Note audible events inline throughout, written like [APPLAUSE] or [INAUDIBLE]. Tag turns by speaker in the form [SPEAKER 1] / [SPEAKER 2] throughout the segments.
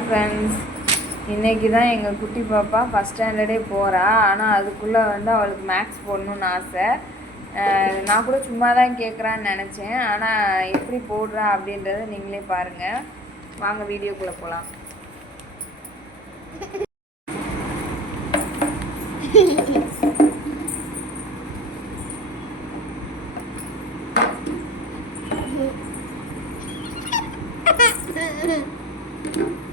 [SPEAKER 1] Friends இன்னைக்கு தான் எங்கள் குட்டி பாப்பா ஃபஸ்ட் ஸ்டாண்டர்டே போகிறா ஆனால் அதுக்குள்ளே வந்து அவளுக்கு மேக்ஸ் போடணும்னு ஆசை. நான் கூட சும்மா தான் கேட்குறான்னு நினச்சேன். ஆனால் எப்படி போடுறா அப்படின்றத நீங்களே பாருங்கள் வாங்க வீடியோக்குள்ளே போகலாம் [LAUGHS]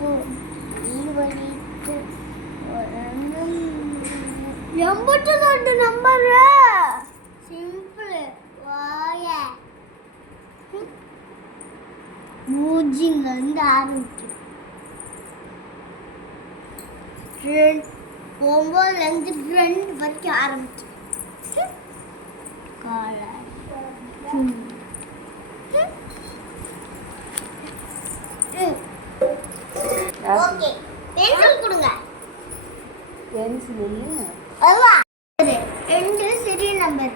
[SPEAKER 2] எண்பத்தி ரெண்டு நம்பர் சிம்பிள். வாய. பூஜ்ஜியங்க இருந்து ஆரம்பிக்கும் ரெண்டு ஒன்பதுல இருந்து ரெண்டு வரைக்கும் ஆரம்பிச்சு காலை ஓகே. பென்சில் கொடுங்க.
[SPEAKER 1] பென்சில்
[SPEAKER 2] ரெண்டு சிறிய நம்பர்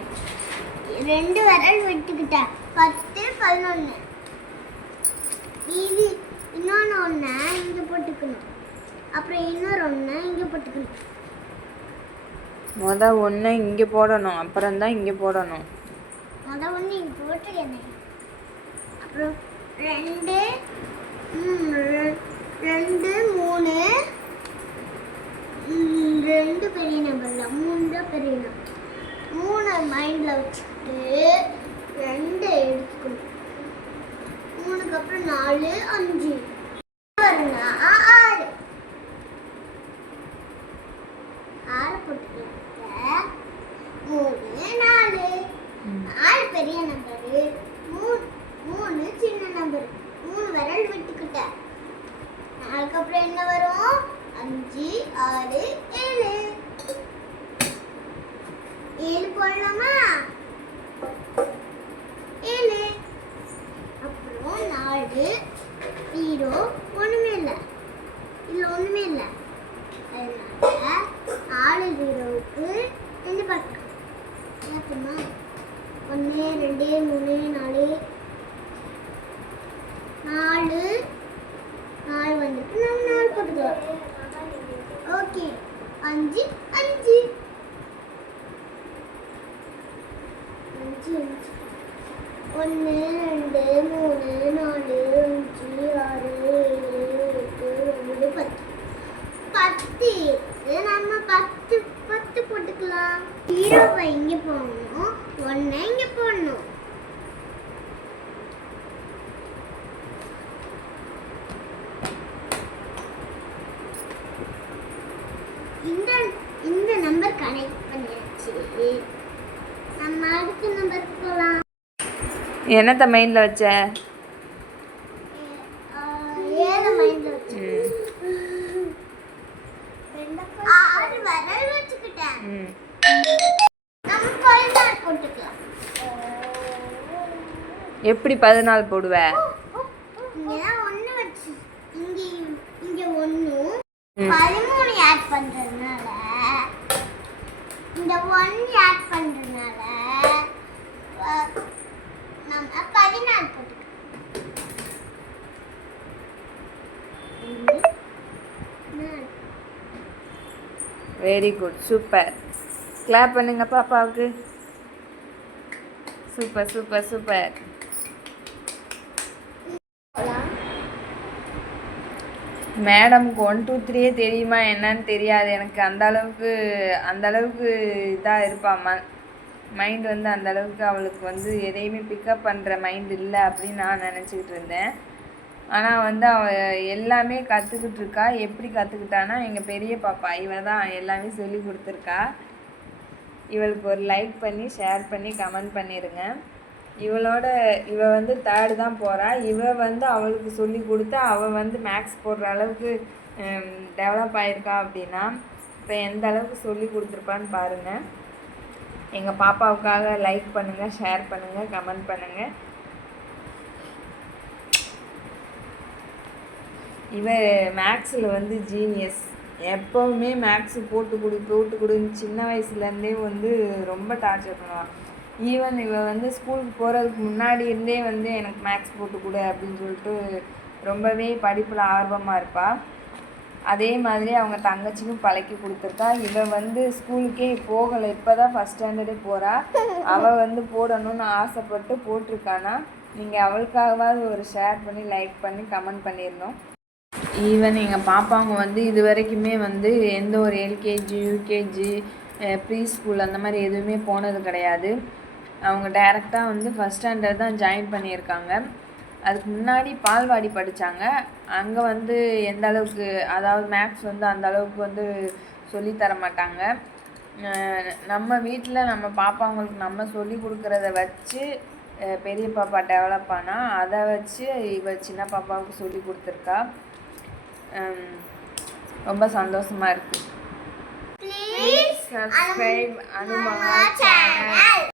[SPEAKER 2] ரெண்டு விரல் விட்டுக்கிட்டேன் பத்து பதினொன்று இது இன்னொன்று ஒன்று இங்கே போட்டுக்கணும். அப்புறம் இன்னொரு ஒன்று இங்கே போட்டுக்கணும்.
[SPEAKER 1] மொதல் ஒன்று இங்கே போடணும். அப்புறம்தான் இங்கே போடணும்.
[SPEAKER 2] மொதல் ஒன்று இங்கே போட்டுக்கணும் அப்புறம் ரெண்டு மூணு ம், பெரிய நம்பர்ல மூணு தான் பெரிய நம்பர் மூணு மைண்டில் வச்சுட்டு ரெண்டு எடுத்துக்கணும். மூணுக்கு அப்புறம் நாலு அஞ்சு. ஆறு. ஆறு போட்டுக்கலாம் மூணு நாலு. நாலு பெரிய நம்பரு. மூணு மூணு சின்ன நம்பர். மூணு விரல் விட்டுக்கிட்டேன் நாலுக்கு அப்புறம் என்ன வரும்? அஞ்சு ஆறு ஏழு. ஏழு போடலாமா ஏழு. அப்புறம் நாலு. ஜீரோ. ஒண்ணுமே இல்லை. இல்லை ஒண்ணுமே இல்லை. அதனால நாலு ஜீரோவுக்கு ரெண்டு பக்கம். ஏற்றுமா ஒன்று ரெண்டு மூணு நாலு. நாலு. நாலு வந்துட்டு நம்ம நாலு போட்டுக்கலாம் ஓகே. அஞ்சு அஞ்சு அஞ்சு ஒன்று ரெண்டு மூணு நாலு அஞ்சு ஆறு ஏழு எட்டு ஒன்பது பத்து பத்து இருக்கு. நம்ம பத்து பத்து போட்டுக்கலாம் ஜீரோவை இங்கே போடணும் ஒன்றை இங்கே போடணும். இந்த இந்த நம்பர் கனெக்ட் பண்ணியாச்சு. நம்ம அடுத்த நம்பர் போகலாம்
[SPEAKER 1] என்னத்த மைண்டில் வச்ச?
[SPEAKER 2] ஏழு மைண்டில் வச்சு.
[SPEAKER 1] ம்.
[SPEAKER 2] ஆறு விரல் வச்சுக்கிட்டேன்.
[SPEAKER 1] எப்படி பதினாலு போடுவ.
[SPEAKER 2] பதிமூணு ஆட் பண்றதுனால இந்த ஒன் ஆட் பண்றதுனால நம்ம.
[SPEAKER 1] வெரி குட் சூப்பர் கிளாப் பண்ணுங்க பாப்பாவுக்கு. சூப்பர் சூப்பர் சூப்பர் மேடம்க்கு ஒன் டூ த்ரீயே தெரியுமா என்னன்னு தெரியாது. எனக்கு அந்த அளவுக்கு அந்த அளவுக்கு இதாக ம மைண்ட் வந்து அந்த அளவுக்கு அவளுக்கு வந்து எதையுமே பிக்கப் பண்ணுற மைண்ட் இல்லை அப்படின்னு நான் நினச்சிக்கிட்டு இருந்தேன். ஆனால் வந்து அவள் எல்லாமே கற்றுக்கிட்டு இருக்கா. எப்படி கற்றுக்கிட்டான்னா எங்கள் பெரிய பாப்பா இவ தான் எல்லாமே சொல்லி கொடுத்துருக்கா. இவளுக்கு ஒரு லைக் பண்ணி ஷேர் பண்ணி கமெண்ட் பண்ணிடுங்க இவளோட இவ வந்து தேர்டு தான் போகிறா இவ வந்து அவளுக்கு சொல்லி கொடுத்து அவள் வந்து மேக்ஸ் போடுற அளவுக்கு டெவலப் ஆயிருக்கா அப்படின்னா இப்போ எந்த அளவுக்கு சொல்லி கொடுத்துருப்பான்னு பாருங்கள் எங்கள் பாப்பாவுக்காக லைக் பண்ணுங்கள் ஷேர் பண்ணுங்கள் கமெண்ட் பண்ணுங்கள் இவ மேக்ஸில் வந்து ஜீனியஸ் எப்போவுமே மேக்ஸு போட்டு கொடு போட்டு கொடுன்னு சின்ன வயசுலேருந்தே வந்து ரொம்ப டார்ச்சர் பண்ணுவாள் ஈவன் இவள் வந்து ஸ்கூலுக்கு போகிறதுக்கு முன்னாடி இருந்தே வந்து எனக்கு மேக்ஸ் போட்டு கொடு அப்படின்னு சொல்லிட்டு ரொம்பவே படிப்பில் ஆர்வமாக இருப்பாள் அதே மாதிரி அவங்க தங்கச்சிக்கும் பழக்கி கொடுத்துருக்கா. இவன் வந்து ஸ்கூலுக்கே போகலை. இப்போ தான் ஃபஸ்ட் ஸ்டாண்டர்டே போகிறா அவள் வந்து போடணும்னு ஆசைப்பட்டு போட்டிருக்கானா? நீங்கள் அவளுக்காகவாவது ஒரு ஷேர் பண்ணி லைக் பண்ணி கமெண்ட் பண்ணிடணும் ஈவன் எங்கள் பாப்பாங்க வந்து இது வரைக்குமே வந்து எந்த ஒரு எல்கேஜி யூகேஜி ப்ரீ ஸ்கூல் அந்த மாதிரி எதுவுமே போனது கிடையாது. அவங்க டைரெக்டாக வந்து ஃபஸ்ட் ஸ்டாண்டர்ட் தான் ஜாயின் பண்ணியிருக்காங்க. அதுக்கு முன்னாடி பால்வாடி படித்தாங்க அங்கே வந்து எந்த அளவுக்கு அதாவது மேக்ஸ் வந்து அந்த அளவுக்கு வந்து சொல்லித் தர மாட்டாங்க. நம்ம வீட்டில் நம்ம பாப்பாங்களுக்கு நம்ம சொல்லி கொடுக்குறத வச்சு பெரிய பாப்பா டெவலப் ஆனால் அதை வச்சு இவ சின்ன பாப்பாவுக்கு சொல்லி கொடுத்துருக்கா. ரொம்ப சந்தோஷமா இருக்கு.
[SPEAKER 2] Please
[SPEAKER 1] subscribe அனுமமா channel